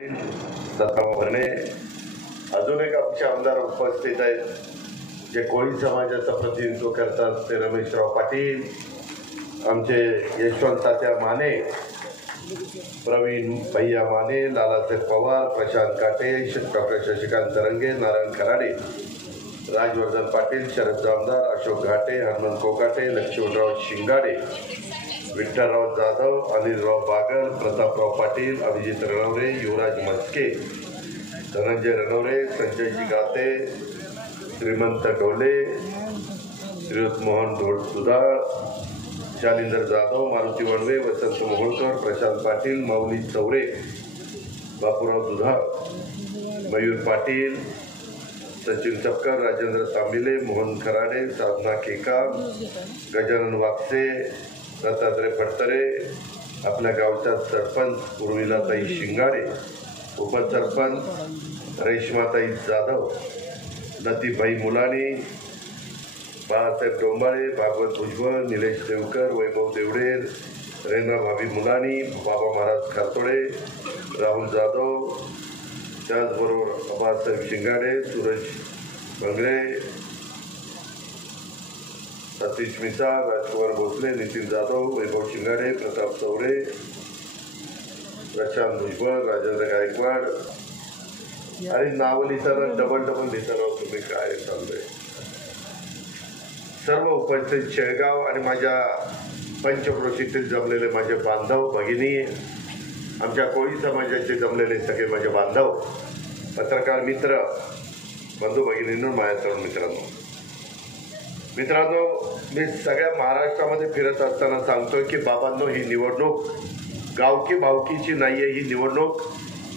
दत्ता भरणे अजून एक आमचे आमदार उपस्थित आहेत जे कोळी समाजाचं प्रतिनिधित्व करतात ते रमेशराव पाटील, आमचे यशवंत तात्या माने, प्रवीण भैया माने, लालासाहेब पवार, प्रशांत काटे, डॉक्टर शशिकांत तरंगे, नारायण खराडे, राजवर्धन पाटील, शरद जामदार, अशोक घाटे, हनुमंत कोकाटे, लक्ष्मणराव शिंगाडे, विठ्ठलराव जाधव, अनिलराव बागल, प्रतापराव पाटील, अभिजित रणवरे, युवराज मस्के, धनंजय रणवरे, संजयजी गाते, श्रीमंत ढोले, श्रीयुत मोहन दुधाळ, शालिंदर जाधव, मारुती वणवे, वसंत मोहोळकर, प्रशांत पाटील, माऊली चौरे, बापूराव दुधाळ, मयूर पाटील, सचिन चपकर, राजेंद्र तांबिले, मोहन खराडे, साधना केकाम, गजानन वागसे, दत्तात्रय फडतरे, आपल्या गावच्या सरपंच उर्मिलाताई शिंगाडे, उपसरपंच रेश्माताई जाधव, लतीफभाई मुलानी, बाळासाहेब डोंबाळे, भागवत भुजबळ, निलेश देवकर, वैभव देवडे, रेना भाभी मुलानी, बाबा महाराज खातोडे, राहुल जाधव, त्याचबरोबर अबासाहेब शिंगाडे, सूरज बंगळे, सतीश मिसाळ, राजकुमार भोसले, नितीन जाधव, वैभव शिंगाडे, प्रताप चौरे, प्रशांत भुजबळ, राजेंद्र गायकवाड. आणि नाव लिहिताना डबल लिहिताना तुम्ही काय चाललंय. सर्व उपस्थित शेळगाव आणि माझ्या पंचक्रोशीतील जमलेले माझे बांधव भगिनी, आमच्या कोळी समाजाचे जमलेले सगळे माझे बांधव, पत्रकार मित्र, बंधू भगिनींनो, माझ्या तरुण मित्रांनो, मी सगळ्या महाराष्ट्रामध्ये फिरत असताना सांगतोय की बाबांनो, ही निवडणूक गावकी भावकीची नाही आहे. ही निवडणूक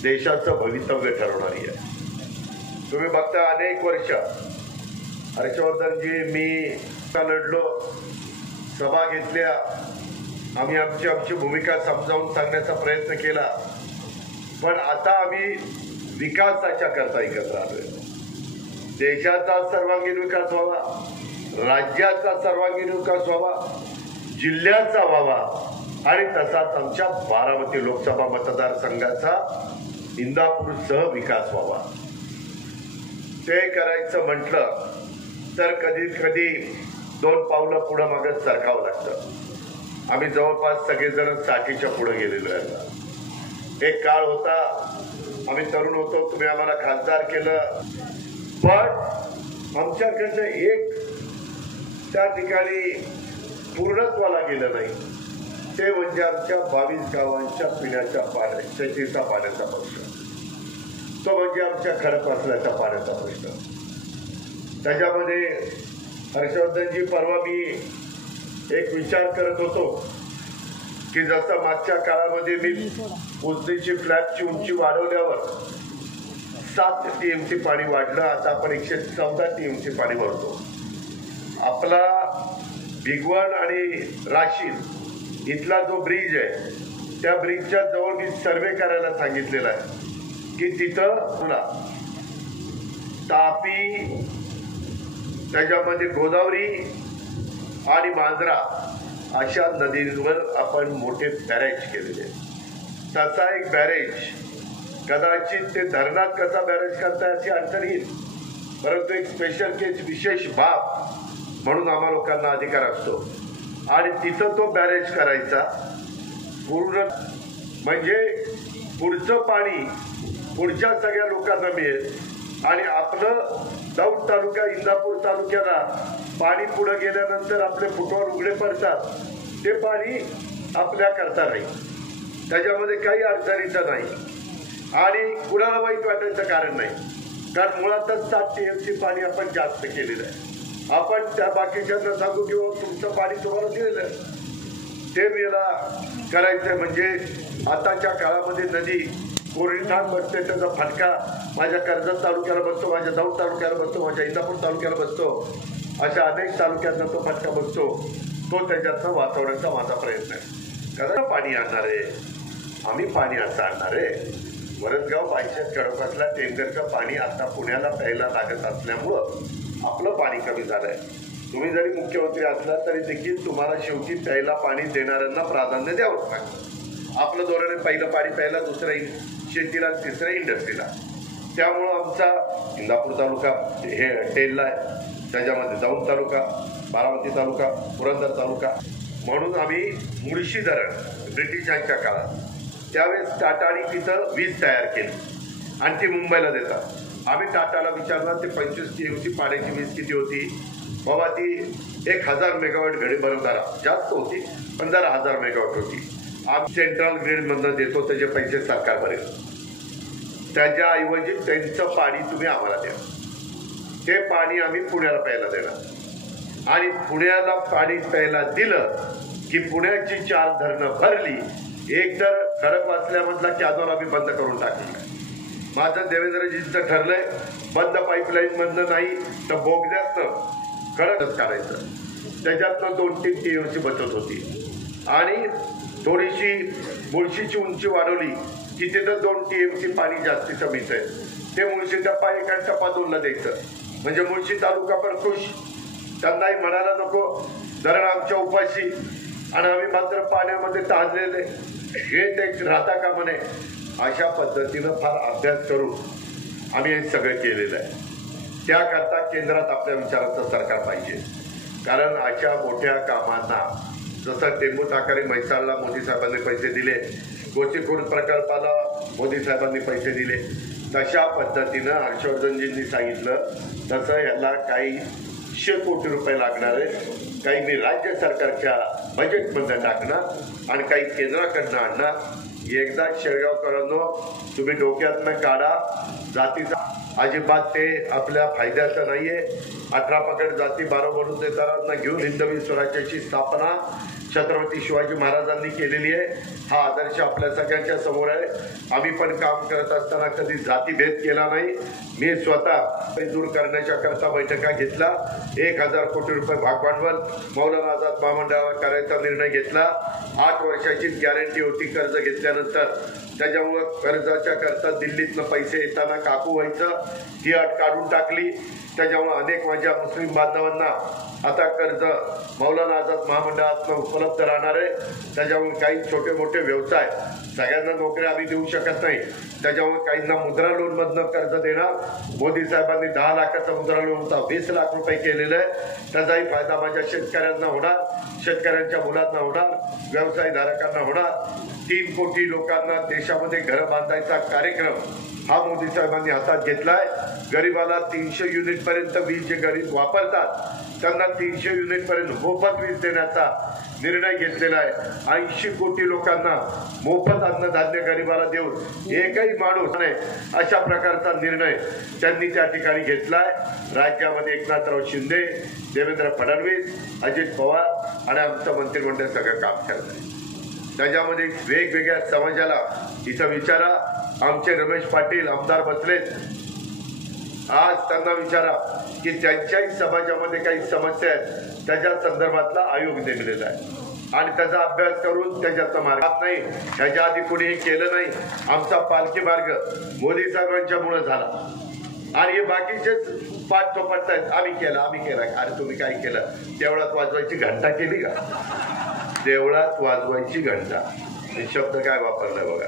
देशाचं भवितव्य ठरवणारी आहे. तुम्ही बघता अनेक वर्ष हर्षवर्धनजी, मी लढलो, सभा घेतल्या, आम्ही आमची भूमिका समजावून सांगण्याचा प्रयत्न केला, पण आता आम्ही विकासाच्या करता एकत्र आलोय. देशाचा सर्वांगीण विकास व्हावा, राज्याचा सर्वांगीण विकास व्हावा, जिल्ह्याचा व्हावा आणि तसाच आमच्या बारामती लोकसभा मतदारसंघाचा इंदापूरसह विकास व्हावा. ते करायचं म्हटलं तर कधी कधी 2 पावलं पुढं मागं सरकावं लागतं. आम्ही जवळपास सगळेजण 60च्या पुढे गेलेलो आहे. एक काळ होता, आम्ही तरुण होतो, तुम्ही आम्हाला खासदार केलं, पण आमच्याकडनं एक त्या ठिकाणी पूर्णत्वाला गेलं नाही. ते म्हणजे आमच्या 22 गावांच्या पिण्याच्या पाण्याचा प्रश्न, तो म्हणजे आमच्या खडकवासल्याच्या पाण्याचा प्रश्न. त्याच्यामध्ये हर्षवर्धनजी, परवा मी एक विचार करत होतो की जसं मागच्या काळामध्ये मी उजनीची फ्लॅटची उंची वाढवल्यावर 7 TMC पाणी वाढलं, आता आपण 114 TMC पाणी भरतो. आपला भिगवण आणि राशीद इथला जो ब्रिज आहे, त्या ब्रिजच्या जवळ मी सर्वे करायला सांगितलेला आहे की तिथं तापी, त्याच्यामध्ये गोदावरी आणि मांजरा अशा नदींवर आपण मोठे बॅरेज केलेले. तसा एक बॅरेज कदाचित ते धरणात कसा बॅरेज करता याची अडचण येईल, परंतु एक स्पेशल केस, विशेष बाब म्हणून आम्हा लोकांना अधिकार असतो आणि तिथं तो बॅरेज करायचा. पूर्ण म्हणजे पुढचं पाणी पुढच्या सगळ्या लोकांना मिळेल आणि आपलं दौंड तालुका, इंदापूर तालुक्याला पाणी पुढे गेल्यानंतर आपले फुटवार उघडे पडतात, ते पाणी आपल्या करता नाही, त्याच्यामध्ये काही अडचणीचं नाही आणि कुणाला वाईट वाटायचं कारण नाही, कारण मुळातच 7 TMC पाणी आपण जास्त केलेलं आहे. आपण त्या बाकीच्यांना सांगू की तुमचं पाणी तुम्हाला दिलेलं आहे, ते मला करायचं. म्हणजे आताच्या काळामध्ये नदी कोरडी ठाण बसते, त्याचा फटका माझ्या कर्जत तालुक्याला बसतो, माझ्या दौंड तालुक्याला बसतो, माझ्या इंदापूर तालुक्याला बसतो, अशा अनेक तालुक्यांना तो फटका बसतो. तो त्याच्यातनं वाचवण्याचा माझा प्रयत्न आहे. कारण पाणी आणणार आहे, आम्ही पाणी असं आणणार आहे. वरसगाव, बायशेत, खडकवासला, टेमघरचं पाणी आता पुण्याला प्यायला लागत असल्यामुळं आपलं पाणी कमी झालंय. तुम्ही जरी मुख्यमंत्री असला तरी देखील तुम्हाला शेवटी प्यायला पाणी देणाऱ्यांना प्राधान्य द्यावंच लागतं. आपलं धोरण पहिलं पाणी प्यायला, दुसरं शेतीला आणि तिसरं इंडस्ट्रीला. त्यामुळं आमचा इंदापूर तालुका हे टेलला आहे, त्याच्यामध्ये दौंड तालुका, बारामती तालुका, पुरंदर तालुका. म्हणून आम्ही मुळशी धरण ब्रिटिशांच्या काळात त्यावेळेस टाटाने तिथं वीज तयार केली आणि ती मुंबईला देतात. आम्ही टाटाला विचारलं ते 25 TMC पाण्याची वीज किती होती. बाबा ती 1000 मेगावॉट घडी भरवणारा जास्त होती, पण जरा 1000 मेगावॉट होती. आम्ही सेंट्रल ग्रीडमधनं देतो, त्याचे पैसे सरकार भरेल. त्याच्याऐवजी त्यांचं पाणी तुम्ही आम्हाला द्या. ते पाणी आम्ही पुण्याला प्यायला देणार आणि पुण्याला पाणी प्यायला दिलं की पुण्याची 4 धरणं भरली. एक तर खडकवासल्यामधला कॅनॉल आम्ही बंद करून टाकली. माझं देवेंद्रजींचं ठरलंय बंद पाईपलाईन मधनं नाही तर बोगद्यातनं खडकच काढायचं. त्याच्यातनं 2-3 TMC बचत होती आणि थोडीशी मुळशीची उंची वाढवली की तिथं 2 TMC पाणी जास्तीचं मिळतंय. ते मुळशी टप्पा 1 आणि टप्पा 2ला द्यायचं, म्हणजे मुळशी तालुका पण खुश. त्यांनाही म्हणायला नको धरण आमच्या उपाशी आणि आम्ही मात्र पाण्यामध्ये ताणलेले, हे ते राहता का म्हणे. अशा पद्धतीनं फार अभ्यास करून आम्ही हे सगळं केलेलं आहे. त्याकरता केंद्रात आपल्या विचाराचं सरकार पाहिजे. कारण अशा मोठ्या कामांना जसं टेंबू टाकळी म्हैसाळला मोदी साहेबांनी पैसे दिले, गोसीखुर्द प्रकल्पाला मोदी साहेबांनी पैसे दिले, तशा पद्धतीनं हर्षवर्धनजींनी सांगितलं तसं याला काही 100 कोटी रुपये लागणार आहे. काही मी राज्य सरकारच्या बजेटमधनं टाकणार आणि काही केंद्राकडनं आणणार. एकदा शेळगावकरांनो तुम्ही डोक्यातनं काढा, जातीचा अजिबात ते आपल्या फायद्याचं नाहीये. 18 पगड जाती 12 म्हणून देताना घेऊन हिंदवी स्वराज्याची स्थापना छत्रपती शिवाजी महाराजांनी केलेली आहे. हा आदर्श आपल्या सगळ्यांच्या समोर आहे. आम्ही पण काम करत असताना कधी जातीभेद केला नाही. मी स्वतः दूर करण्याच्या करता बैठका घेतला. 1000 कोटी रुपये भागभांडवल मौलाना आझाद महामंडळाला करायचा निर्णय घेतला. 8 वर्षाची गॅरंटी होती कर्ज घेतल्यानंतर. त्याच्यामुळं कर्जाच्या करता दिल्लीतनं पैसे येताना काकू व्हायचं, ही अट काढून टाकली. त्याच्यामुळे अनेक माझ्या मुस्लिम बांधवांना आता कर्ज मौलाना आझाद महामंडळातनं उपलब्ध राहणार आहे. त्याच्यामुळे काही छोटे मोठे व्यवसाय, सगळ्यांना नोकऱ्या आम्ही देऊ शकत नाही, त्याच्यामुळे काहींना मुद्रा लोनमधनं कर्ज देणार. मोदी साहेबांनी 10 लाखाचा मुद्रा लोन होता 20 लाख रुपये केलेलं आहे. त्याचाही फायदा माझ्या शेतकऱ्यांना होणार, शेतकऱ्यांच्या मुलांना होणार, व्यवसायधारकांना होणार. 3 कोटी लोकांना देशामध्ये घरं बांधायचा कार्यक्रम हा मोदी साहेबांनी हातात घेतलाय. गरीबाला 300 युनिट पर्यंत वीज जे गरीब वापरतात त्यांना 300 युनिट पर्यंत मोफत वीज देण्याचा निर्णय घेतलेला आहे. 80 कोटी लोकांना मोफत अन्नधान्य गरीबाला देऊन एकही माणूस नाही अशा प्रकारचा निर्णय त्यांनी त्या ठिकाणी घेतलाय. राज्यामध्ये एकनाथराव शिंदे, देवेंद्र फडणवीस, अजित पवार आणि आमचं मंत्रिमंडळ सगळं काम करत आहे. त्याच्यामध्ये वेगवेगळ्या समाजाला इथं विचारा. आमचे रमेश पाटील आमदार बसलेत, आज त्यांना विचारा की ज्यांच्याही समाजामध्ये काही समस्या आहेत त्याच्या संदर्भातला आयोग नेमलेला आहे आणि त्याचा अभ्यास करून त्याच्याचा मार्ग नाही. त्याच्या आधी कोणी हे केलं नाही. आमचा पालखी मार्ग मोदी साहेबांच्यामुळे झाला आणि हे बाकीचेच पाठ चोपटतायत आम्ही केला. अरे तुम्ही काय केलं? देवळात वाजवायची घंटा केली का? देवळात वाजवायची घंटा हे शब्द काय वापरलाय बघा.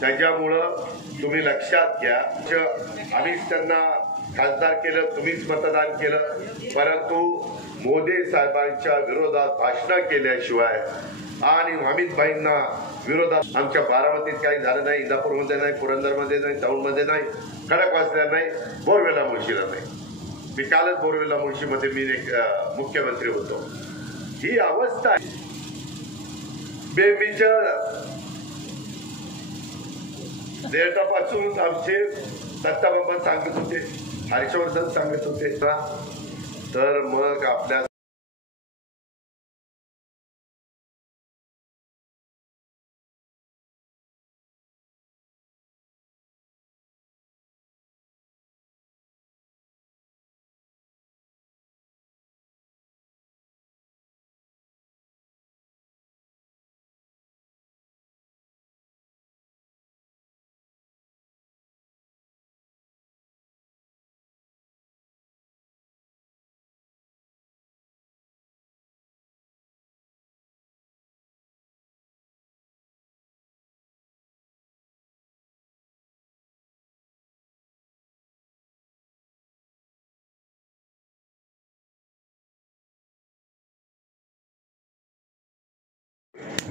त्याच्यामुळं तुम्ही लक्षात घ्या, आम्हीच त्यांना खासदार केलं, तुम्हीच मतदान केलं, परंतु मोदी साहेबांच्या विरोधात भाषणं केल्याशिवाय आणि अमितभाईंना विरोधात आमच्या बारामतीत काही झालं नाही, इंदापूरमध्ये नाही, पुरंदरमध्ये नाही, दौंडमध्ये नाही, खडकवासला नाही, बोरवेला मुळशीला नाही. मी कालच बोरवेला मुळशीमध्ये मी एक मुख्यमंत्री होतो. ही अवस्था आहे. बेबीच्या देशापासून आमचे दत्ताबाबा सांगत होते, हर्षवर्धन सांगत होते, तर मग आपल्या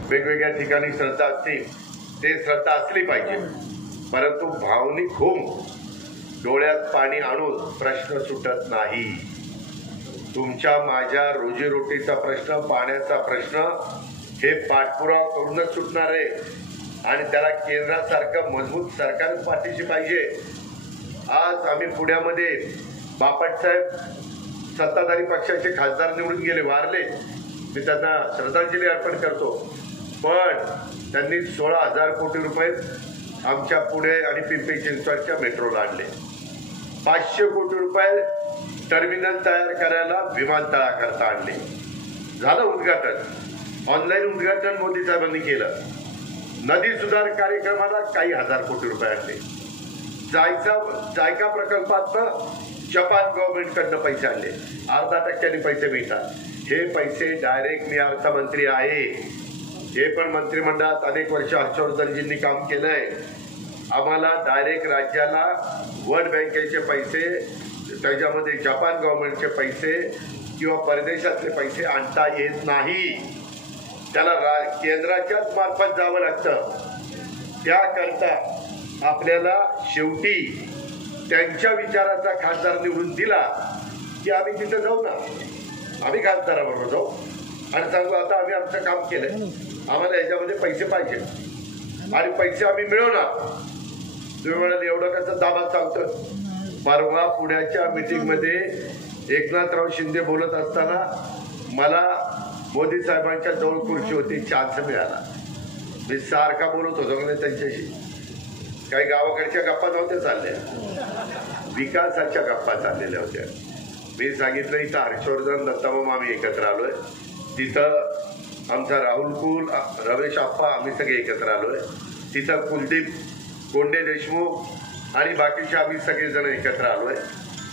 वेगवेगळ्या ठिकाणी श्रद्धा असते, ते श्रद्धा असली पाहिजे, परंतु भावनिक होऊन डोळ्यात पाणी आणून प्रश्न सुटत नाही. तुमच्या माझ्या रोजीरोटीचा प्रश्न, पाण्याचा प्रश्न हे पाठपुरावा करूनच सुटणार आहे आणि त्याला केंद्रासारखं मजबूत सरकार पाठीशी पाहिजे. आज आम्ही पुण्यामध्ये बापट साहेब सत्ताधारी पक्षाचे खासदार निवडून गेले, वारले, मी त्यांना श्रद्धांजली अर्पण करतो, पण त्यांनी 16,000 कोटी रुपये आमच्या पुणे आणि पिंपरी चिंचवडच्या मेट्रोला आणले. 500 कोटी रुपये टर्मिनल तयार करायला विमानतळाकरता आणले. झालं उद्घाटन, ऑनलाईन उद्घाटन मोदी साहेबांनी केलं. नदी सुधार कार्यक्रमाला काही 1,000 कोटी रुपये आणले. जायका प्रकल्पातनं जपान गव्हर्नमेंटकडनं पैसे आणले, 0.5% पैसे मिळतात. हे पैसे डायरेक्ट, मी अर्थमंत्री आहे, हे पण मंत्रिमंडळात अनेक वर्ष हर्षवर्धनजींनी काम केलंय. आम्हाला डायरेक्ट राज्याला वर्ल्ड बँकेचे पैसे, त्याच्यामध्ये जपान गव्हर्नमेंटचे पैसे किंवा परदेशातले पैसे आणता येत नाही. त्याला केंद्राच्याच मार्फत जावं लागतं. त्याकरता आपल्याला शेवटी त्यांच्या विचाराचा खासदार निवडून दिला की आम्ही तिथे जाऊ ना, आम्ही खासदाराबरोबर जाऊ आणि सांगू आता आम्ही आमचं काम केलंय, आम्हाला याच्यामध्ये पैसे पाहिजे आणि पैसे आम्ही मिळवणार. तुम्ही म्हणाल एवढं कसं दाबात सांगतो. परवा पुण्याच्या मीटिंगमध्ये एकनाथराव शिंदे बोलत असताना मला मोदी साहेबांच्या जवळ खुर्ची होती, चान्स मिळाला. मी सारखा बोलत होतो म्हणजे त्यांच्याशी. काही गावाकडच्या गप्पा नव्हत्या चालल्या, विकासाच्या गप्पा चाललेल्या होत्या. मी सांगितलं इथं हर्षवर्धन दत्ताभाऊ आम्ही एकत्र आलोय, तिथं आमचा राहुल कुल, रमेश आप्पा, आम्ही सगळे एकत्र आलोय, तिथं कुलदीप कोंडे देशमुख आणि बाकीचे आम्ही सगळेजण एकत्र आलोय.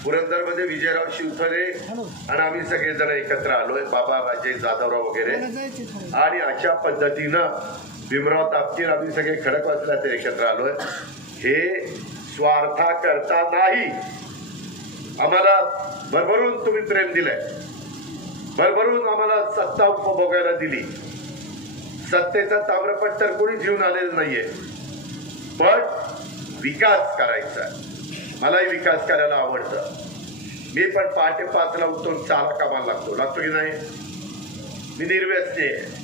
पुरंदरमध्ये विजयराव शिवथरे आणि आम्ही सगळेजण एकत्र आलोय, बाबा राजे जाधवराव वगैरे. आणि अशा पद्धतीनं भीमराव तापकीर, आम्ही सगळे खडकवासला ते एकत्र आलोय. हे स्वार्था करता नाही, आम्हाला भरभरून तुम्ही प्रेम दिलंय, भरभरून आम्हाला सत्ता उपभोगायला दिली. सत्तेचा ताम्रपट तर कोणी घेऊन आलेलं नाहीये, पण विकास करायचा. मलाही विकास करायला आवडतं. मी पण पहाटे 5ला उठून चाला कामाला लागतो की नाही. मी निर्व्यसनी आहे.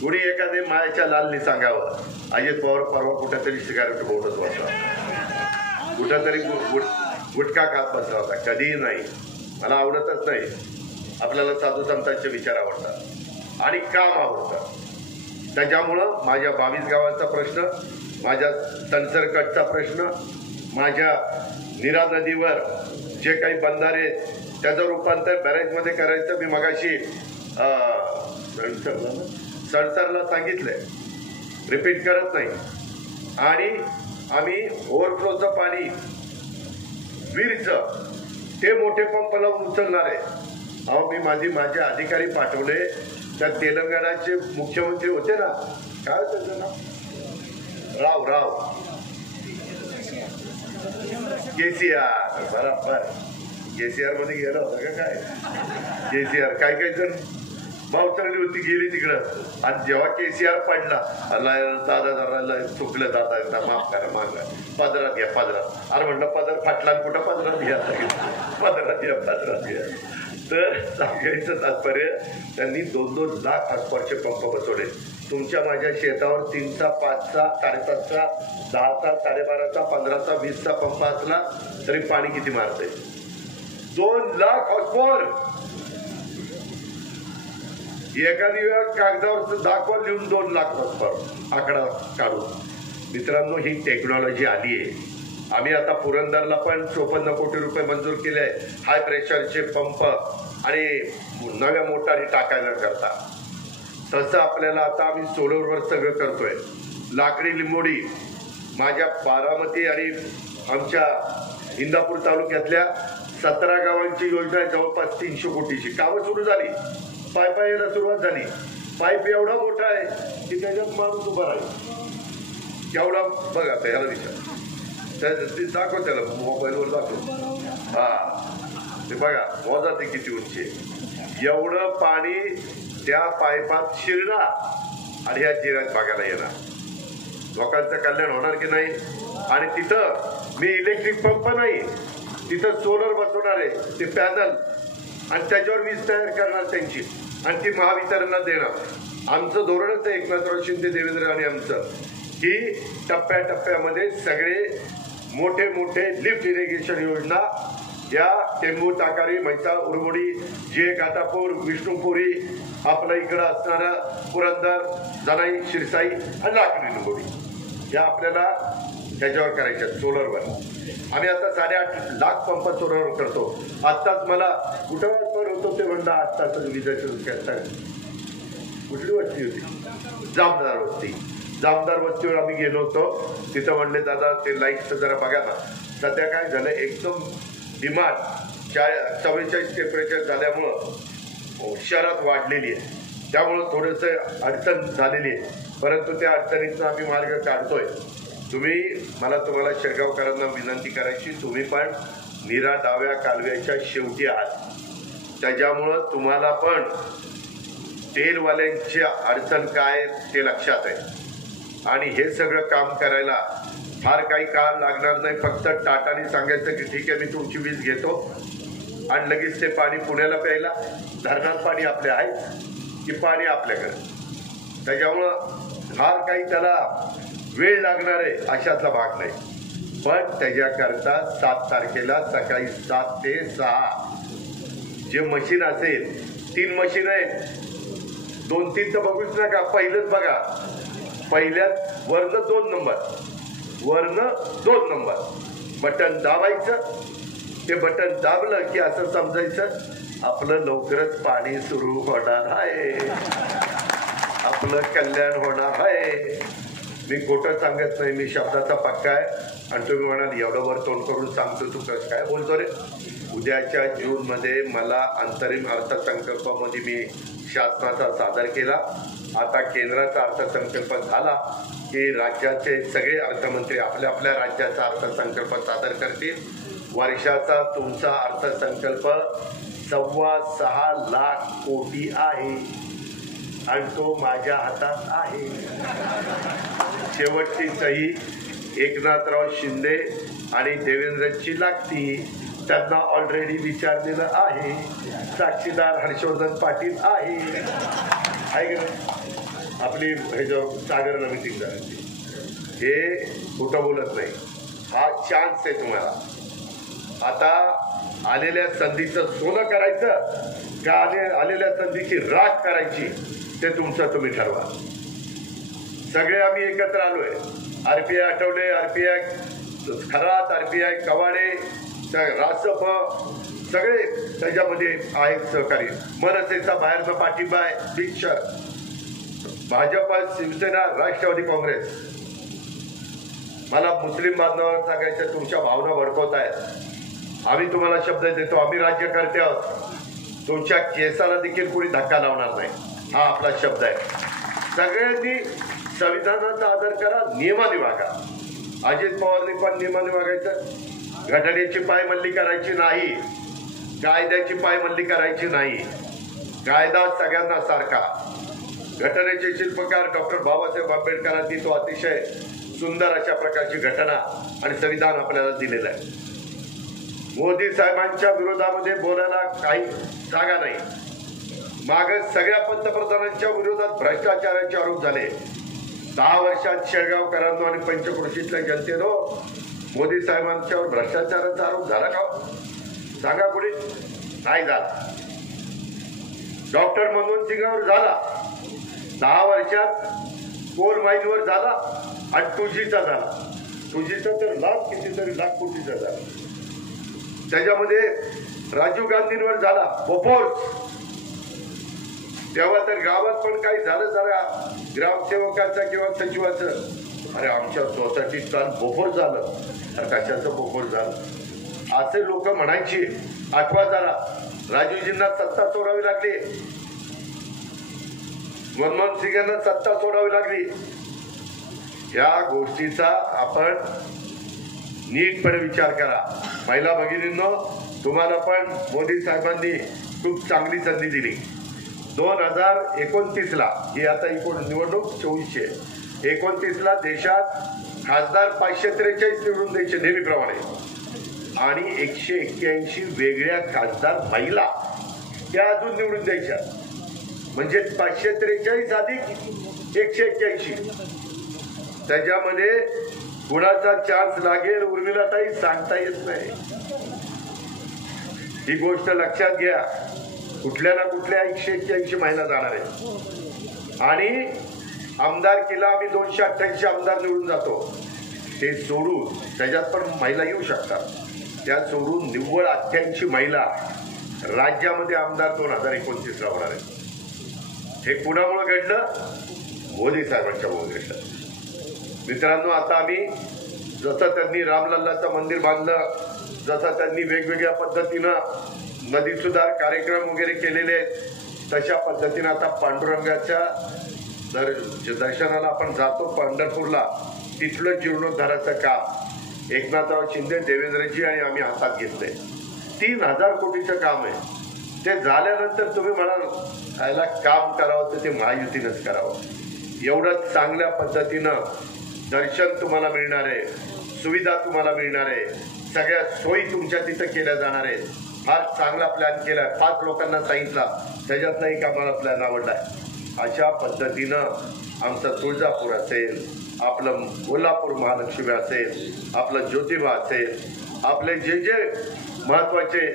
कुणी एखादे मायाच्या लालनी सांगावं अजित पवार परवा कुठेतरी सिगारेट बोलत होता, कुठेतरी गुटखा खात बसला होता. कधीही नाही, मला आवडतच नाही. आपल्याला साधू संतांचे विचार आवडतात आणि काम आवडतं. त्याच्यामुळं माझ्या 22 गावाचा प्रश्न, माझ्या तनसरकटचा प्रश्न, माझ्या नीरा नदीवर जे काही बंधारे त्याचं रूपांतर बॅरेजमध्ये करायचं मी मगाशी सणसरला सांगितलंय, रिपीट करत नाही. आणि आम्ही ओव्हरफ्लोचं पाणी वीरचं ते मोठे पंप लावून उचलणार आहे. अहो मी माझे अधिकारी पाठवले. त्या तेलंगणाचे मुख्यमंत्री होते ना, काय त्याचं नाव, राव केसीआर, बरोबर केसीआर मध्ये गेला होता का काय. केसीआर काही जण मावतरली होती, गेली तिकडं. आणि जेव्हा केसीआर पडला, दादा जरा चुकलं, दादा माफ करा, मागा पदरात घ्या, पदरात. अरे म्हणलं पदर फाटला, कुठं पदरात घ्या, पदरात घ्या. तर सांगायचं तात्पर्य, त्यांनी 2-2 लाख हॉर्सपॉवरचे पंप बसवले. तुमच्या माझ्या शेतावर 3चा, 5चा, 7.5चा, 10चा, 12.5चा, 15चा, 20चा पंप असला तरी पाणी किती मारतंय? 2 लाख हॉर्सपॉवर. एखादी वेळा कागदावर दाखवा लिहून 2 लाख हॉर्सपॉवर आकडा काढून. मित्रांनो, ही टेक्नॉलॉजी आली आहे. आम्ही आता पुरंदरला पण 54 कोटी रुपये मंजूर केले आहे हाय प्रेशरचे पंप आणि नव्या मोटारी टाकायला करता. तसं आपल्याला आता आम्ही सोलरवर सगळं करतोय. लाकडी लिंबोडी, माझ्या बारामती आणि आमच्या इंदापूर तालुक्यातल्या 17 गावांची योजना आहे, जवळपास 300 कोटीची. कामं सुरू झाली, पायपा यायला सुरुवात झाली. पाईप एवढा मोठा आहे की त्याच्यात माणूस उभा राहील. एवढा बघा, आता ह्याला विचार, दाखव, त्याला मोबाईलवर दाखव. हा ते बघा, मोजा ते किती उंची आहे. एवढं पाणी त्या पाईपात शिरणार आणि ह्या जिरायत भागाला येणार. लोकांचं कल्याण होणार की नाही. आणि तिथं मी इलेक्ट्रिक पंप नाही, तिथं सोलर बसवणार आहे, ते पॅनल, आणि त्याच्यावर वीज तयार करणार त्यांची, आणि ती महावितरणला देणार. आमचं धोरणच आहे एकनाथराव शिंदे, देवेंद्र आणि आमचं, की टप्प्याटप्प्यामध्ये सगळे मोठे मोठे लिफ्ट इरिगेशन योजना या टेंबू, ताकारी, म्हैसाळ, उरमोडी, जे गातापूर, विष्णुपुरी, आपल्या इकडं असणारं पुरंदर, जनाई, शिरसाई आणि लाकडी निंबोडी, या आपल्याला त्याच्यावर करायच्या सोलरवर. आम्ही आता 8.5 लाख पंप सोलरवर करतो. आत्ताच मला कुठं होतो ते म्हणलं आत्ताच विजेचं कुठली वस्ती होती, जामदार वस्ती. जामदार वस्तीवर आम्ही गेलो होतो. तिथं म्हणले दादा ते लाईटचं जरा बघा ना. सध्या काय झालं, एकदम डिमांड 44 टेम्परेचर झाल्यामुळं शहरात वाढलेली आहे, त्यामुळं थोडंसं अडचण झालेली आहे. परंतु त्या अडचणीतून आम्ही मार्ग काढतोय. तुम्हाला शेळगावकरांना विनंती करायची, तुम्ही पण नीरा डाव्या कालव्याच्या शेवटी आहात, त्याच्यामुळं तुम्हाला पण तेलवाल्यांची अडचण काय ते लक्षात आहे. आणि हे सगळं काम करायला फार काही काळ लागणार नाही. फक्त टाटाने सांगायचं की ठीक आहे मी तुमची वीज घेतो, आणि लगेच ते पाणी पुण्याला प्यायला. धरणात पाणी आपले आहे की पाणी आपल्याकडे, त्याच्यामुळं फार काही त्याला वेळ लागणार आहे अशातला भाग नाही. पण त्याच्याकरता 7 तारखेला सकाळी 7 ते 6 जे मशीन असेल, 3 मशीन आहेत, 2-3 तर बघूच नका, पहिलंच बघा. पहिल्यात वरनं 2 नंबर, वरनं 2 नंबर बटन दाबायचं. ते बटन दाबलं की असं समजायचं आपलं लवकरच पाणी सुरू होणार आहे, आपलं कल्याण होणार आहे. मी खोटं सांगत नाही, मी शब्दाचा पक्का आहे. आणि तुम्ही म्हणाल एवढं वर तोंड करून सांगतो तू कसं काय बोलतो रे. उद्याच्या जूनमध्ये मला अंतरिम अर्थसंकल्पामध्ये मी शासनाचा सादर केला. आता केंद्राचा अर्थसंकल्प झाला की राज्याचे सगळे अर्थमंत्री आपल्या आपल्या राज्याचा अर्थसंकल्प सादर करतील. वर्षाचा तुमचा अर्थसंकल्प 6.25 लाख कोटी आहे, आणि तो माझ्या हातात आहे. शेवटची सही एकनाथराव शिंदे आणि देवेंद्रची लागती. त्यांना ऑलरेडी विचारलेलं आहे. साक्षीदार हर्षवर्धन पाटील आहे का. आपली हे जो सागरला मिटिंग झाली, हे खोटं बोलत नाही. हा चान्स आहे तुम्हाला. आता आलेल्या संधीचं सोनं करायचं का आलेल्या संधीची राख करायची ते तुमचं तुम्ही ठरवा. सगळे आम्ही एकत्र आलोय. RPI Athawale, RPI Kharat, RPI Kawade, Rasap सगळे त्याच्यामध्ये आहेत सहकारी. मनसेचा बाहेरचा पाठिंबा आहे, बिगशर. भाजप, शिवसेना, राष्ट्रवादी काँग्रेस. मला मुस्लिम बांधवांना सांगायचं, तुमच्या भावना भडकवत आहेत. आम्ही तुम्हाला शब्द देतो, आम्ही राज्यकर्ते आहोत. तुमच्या केसाला देखील कोणी धक्का लावणार नाही, हा आपला शब्द आहे. सगळ्यांनी संविधानाचा आदर करा, नियमाने वागा. अजित पवारने पण नियमाने वागायचं. घटनेची पायमल्ली करायची नाही, कायद्याची पायमल्ली करायची नाही. कायदा सगळ्यांना सारखा. घटनेचे शिल्पकार डॉक्टर बाबासाहेब आंबेडकरांनी तो अतिशय सुंदर अशा प्रकारची घटना आणि संविधान आपल्याला दिलेलं आहे. मोदी साहेबांच्या विरोधामध्ये बोलायला काही जागा नाही. माग सगळ्या पंतप्रधानांच्या विरोधात भ्रष्टाचाराचे आरोप झाले. 10 वर्षात शेळगावकरांनो आणि पंचक्रोशीतल्या जनतेनो मोदी साहेबांच्यावर भ्रष्टाचाराचा आरोप झाला का? सांगा पुढे. नाही झाला. डॉक्टर मनमोहन सिंगावर झाला. 10 वर्षात कोल माईनवर झाला आणि 2Gचा झाला. 2Gचा तर लाख कितीतरी लाख कोटीचा झाला. त्याच्यामध्ये राजीव गांधींवर झाला बोफोर्स. तेव्हा तर गावात पण काही झालं जरा ग्रामसेवकाचा किंवा सचिवाचं, अरे आमच्या सोसायटीत काल बोफोर्स झालं. अरे कशाचं बोफोर्स झालं असे लोक म्हणायची. आठवा जरा राजीवजींना सत्ता सोडावी लागली, मनमोहन सिंगांना सत्ता सोडावी लागली. या गोष्टीचा आपण नीटपणे विचार करा. महिला भगिनींनो, तुम्हाला पण मोदी साहेबांनी खूप चांगली संधी दिली. 2029ला ही आता निवडणूक 2400 29ला देशात खासदार 543 निवडून द्यायचे नेहमीप्रमाणे आणि 181 वेगळ्या खासदार महिला त्या अजून निवडून द्यायच्या. म्हणजे 543 अधिक 181. त्याच्यामध्ये कुणाचा चान्स लागेल उर्मिलाताई सांगता येत नाही. ही गोष्ट लक्षात घ्या. कुठल्या ना कुठल्या 181 महिला जाणार आहेत आणि आमदारकीला आम्ही 288 आमदार निवडून जातो. ते सोडून त्याच्यात पण महिला येऊ शकतात. त्या सोडून निव्वळ 88 महिला राज्यामध्ये आमदार 2029ला होणार आहेत. हे कुणामुळे घडलं? मोदी साहेबांच्यामुळे घडलं. मित्रांनो, आता आम्ही जसं त्यांनी रामलल्लाचं मंदिर बांधलं, जसं त्यांनी वेगवेगळ्या पद्धतीनं नदी सुधार कार्यक्रम वगैरे केलेले आहेत, तशा पद्धतीनं आता पांडुरंगाच्या दर्शनाला आपण जातो पंढरपूरला. तिथलं जीर्णोद्धाराचं काम एकनाथराव शिंदे, देवेंद्रजी आणि आम्ही हातात घेतलंय. 3000 कोटीचं काम आहे. ते झाल्यानंतर तुम्ही म्हणाल याला काम करावं तर ते महायुतीनंच करावं. एवढं चांगल्या पद्धतीनं दर्शन तुम्हाला मिळणार आहे, सुविधा तुम्हाला मिळणार आहे, सगळ्या सोयी तुमच्या तिथं केल्या जाणार आहेत. फार चांगला प्लॅन केलाय. 5 लोकांना सांगितला, त्याच्यातला एक आम्हाला प्लॅन आवडलाय. अशा पद्धतीनं आमचं तुळजापूर असेल, आपलं कोल्हापूर महालक्ष्मी असेल, आपलं ज्योतिबा असेल, आपले जे जे महत्त्वाचे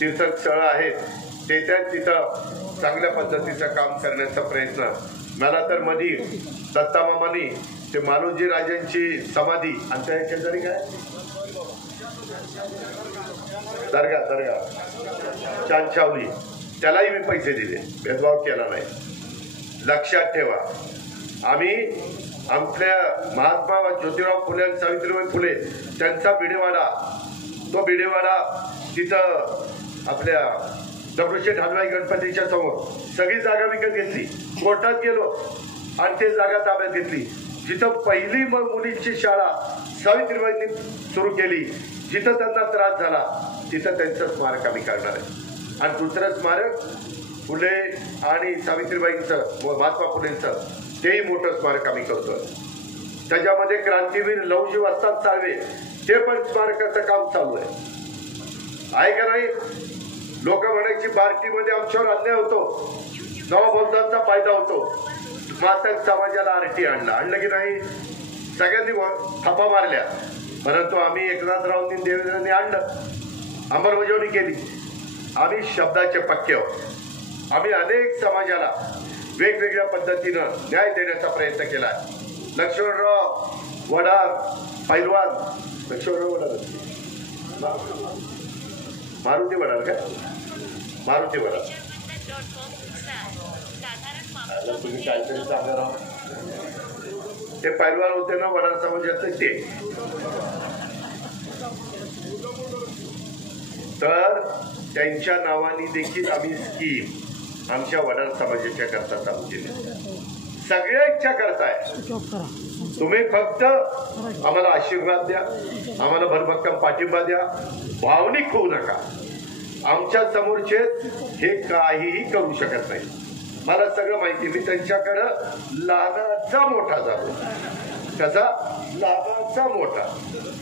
तीर्थस्थळं आहेत ते त्या तिथं चांगल्या पद्धतीचं काम करण्याचा प्रयत्न. मला तर मधी दत्तामामानी ते मालोजी राजांची समाधी आणि त्या शेजारी काय दर्गा चांदशावली, त्यालाही मी पैसे दिले, भेदभाव केला नाही. लक्षात ठेवा, आम्ही आपल्या महात्मा ज्योतिराव फुले आणि सावित्रीबाई फुले त्यांचा बिडेवाडा, तो बिडेवाडा तिथं आपल्या दगडूशेठ हलवाई गणपतीच्या समोर सगळी जागा विकत घेतली. कोर्टात गेलो आणि ते जागा ताब्यात घेतली. जिथं पहिली मुलींची शाळा सावित्रीबाईंनी सुरू केली, जिथं त्यांना त्रास झाला तिथं त्यांचं स्मारक आम्ही करणार आहे. आणि दुसरं स्मारक फुले आणि सावित्रीबाईंचं, महात्मा फुलेंचं, तेही मोठं स्मारक आम्ही करतोय. त्याच्यामध्ये क्रांतीवीर लवजी वस्ताद साळवे ते पण स्मारकाचं काम चालू आहे का नाही? लोक म्हणायची पार्टीमध्ये आमच्यावर अन्याय होतो, नवबौद्धांचा फायदा होतो, मातंग समाजाला आरटी आणलं की नाही? सगळ्यांनी थापा मारल्या, परंतु आम्ही एकनाथरावांनी देवेंद्रांनी आणलं, अंमलबजावणी केली. आम्ही शब्दाचे पक्के आहोत. आम्ही अनेक समाजाला वेगवेगळ्या पद्धतीनं न्याय देण्याचा प्रयत्न केला. लक्ष्मणराव वडार पैलवान, लक्ष्मणराव वडार, मारुती वडार काय, मारुती वडार, तुम्ही काहीतरी सांगा राव. ते पैलवान होते ना वडार समाजाचे, ते तर त्यांच्या नावाने देखील आम्ही स्कीम आमच्या वडार समाजाच्या करता चालू केली. सगळ्यांच्या करताय. तुम्ही फक्त आम्हाला आशीर्वाद द्या, आम्हाला भरभक्कम पाठिंबा द्या, भावनिक होऊ नका. आमच्या समोरचे हे काहीही करू शकत नाही. मला सगळं माहिती. मी त्यांच्याकडं लहानाचा मोठा जातो. कसा? लहानाचा मोठा.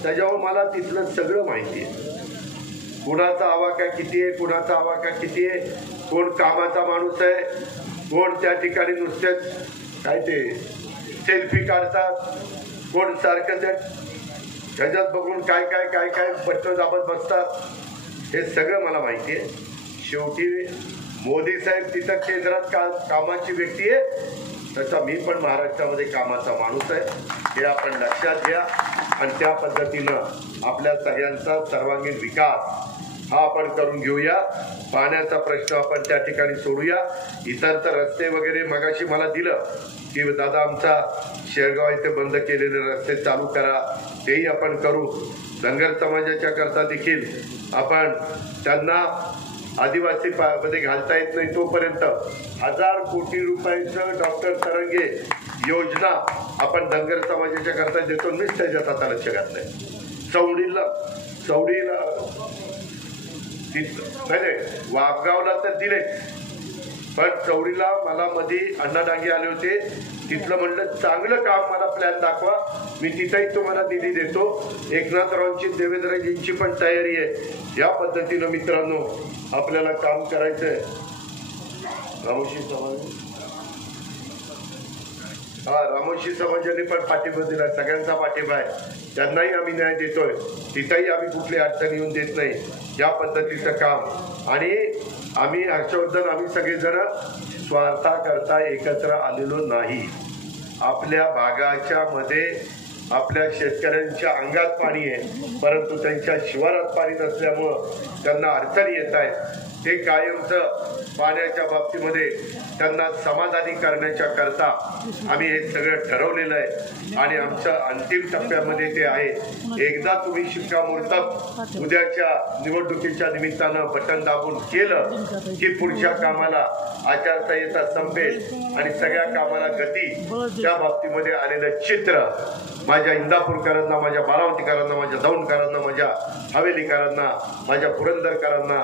त्याच्यावर मला तिथलं सगळं माहिती आहे. कुणाचा आवाका किती आहे, कुणाचा आवाका किती आहे, कोण कामाचा माणूस आहे, कोण त्या ठिकाणी नुसतेच काय ते सेल्फी काढतात, कोण सारखं त्याच्यात बघून काय काय काय काय बटणं दाबत बसतात. हे सगळं मला माहिती आहे. शेवटी मोदी साहेब तिथं केंद्रात कामाची व्यक्ती आहे, तसा मी पण महाराष्ट्रामध्ये कामाचा माणूस आहे. हे आपण लक्षात घ्या आणि त्या पद्धतीनं आपल्या सगळ्यांचा सर्वांगीण विकास हा आपण करून घेऊया. पाण्याचा प्रश्न आपण त्या ठिकाणी सोडूया. इतर तर रस्ते वगैरे मगाशी मला दिलं की दादा आमचा शेरगाव इथे बंद केलेले रस्ते चालू करा, तेही आपण करू. धनगर समाजाच्या करता देखील आपण त्यांना आदिवासी मध्ये घालता येत नाही तोपर्यंत 1000 कोटी रुपयाचं डॉक्टर तरंगे योजना आपण धनगर समाजाच्या करता देतो. मीच त्याच्यात आता लक्ष घातलंय. चौडीला नाही वाघगावला तर दिलेच, पण चौरीला मला मध्ये अण्णा डांगे आले होते, तिथलं म्हणलं चांगलं काम मला प्लॅन दाखवा, मी तिथंही तुम्हाला निधी देतो. एकनाथरावांची देवेंद्रजींची पण तयारी आहे. या पद्धतीनं मित्रांनो आपल्याला काम करायचंय. रामोशी समाज, रामोशी समाजाने पण पाठिंबा दिला, सगळ्यांचा पाठिंबा आहे, त्यांनाही आम्ही न्याय देतोय. तिथंही आम्ही कुठली अडचण येऊन देत नाही. या पद्धतीचं काम. आणि आम्ही हर्षवर्धन, आम्ही सगळेजण स्वार्थाकरता एकत्र आलेलो नाही. आपल्या भागाच्या मध्ये आपल्या शेतकऱ्यांच्या अंगात पाणी आहे, परंतु त्यांच्या शिवारात पाणी नसल्यामुळं त्यांना अडचणी येत आहेत. ते कायमचं पाण्याच्या बाबतीमध्ये त्यांना समाधानी करण्याच्या करता आम्ही हे सगळं ठरवलेलं आहे आणि आमच्या अंतिम टप्प्यामध्ये ते आहे. एकदा तुम्ही शिक्कामोर्तब उद्याच्या निवडणुकीच्या निमित्तानं बटन दाबून केलं की पुढच्या कामाला आचारसंहिता संपेल आणि सगळ्या कामाला गती. त्या बाबतीमध्ये आलेलं चित्र माझ्या इंदापूरकरांना, माझ्या बारामतीकरांना, माझ्या दौंडकरांना, माझ्या हवेलीकरांना, माझ्या पुरंदरकरांना,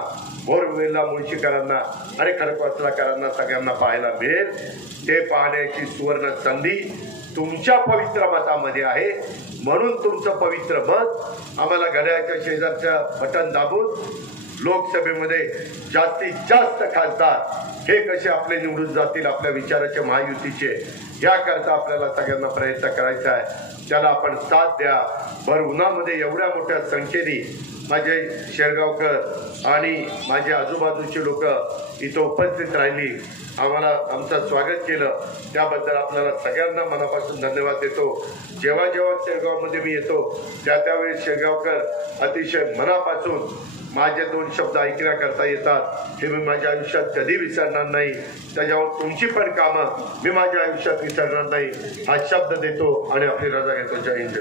बोरवेला मुळशीकरांना आणि खडकवासलाकरांना सगळ्यांना पाहायला मिळेल. ते पाहण्याची सुवर्ण संधी तुमच्या पवित्र मतामध्ये आहे. म्हणून तुमचं पवित्र मत आम्हाला घड्याळाच्या शेजारच्या बटन दाबून लोकसभेमध्ये जास्तीत जास्त खासदार हे कसे आपले निवडून जातील आपल्या विचाराचे, महायुतीचे, याकरता आपल्याला सगळ्यांना प्रयत्न करायचा आहे. त्याला आपण साथ द्या. भर उन्हामध्ये एवढ्या मोठ्या संख्येने माझे शेरगावकर आणि माझे आजूबाजूचे लोक इथं उपस्थित राहिली, आम्हाला आमचं स्वागत केलं, त्याबद्दल आपल्याला सगळ्यांना मनापासून धन्यवाद देतो. जेव्हा जेव्हा शेरगावमध्ये मी येतो त्यावेळेस शेरगावकर अतिशय मनापासून माझे 2 शब्द ऐकण्याकरता येतात. हे मी माझ्या आयुष्यात कधी विसरणार नाही. त्याच्यावर तुमची पण कामं मी माझ्या आयुष्यात विसरणार नाही हा शब्द देतो आणि आपली रजा घेतो. जय हिंद.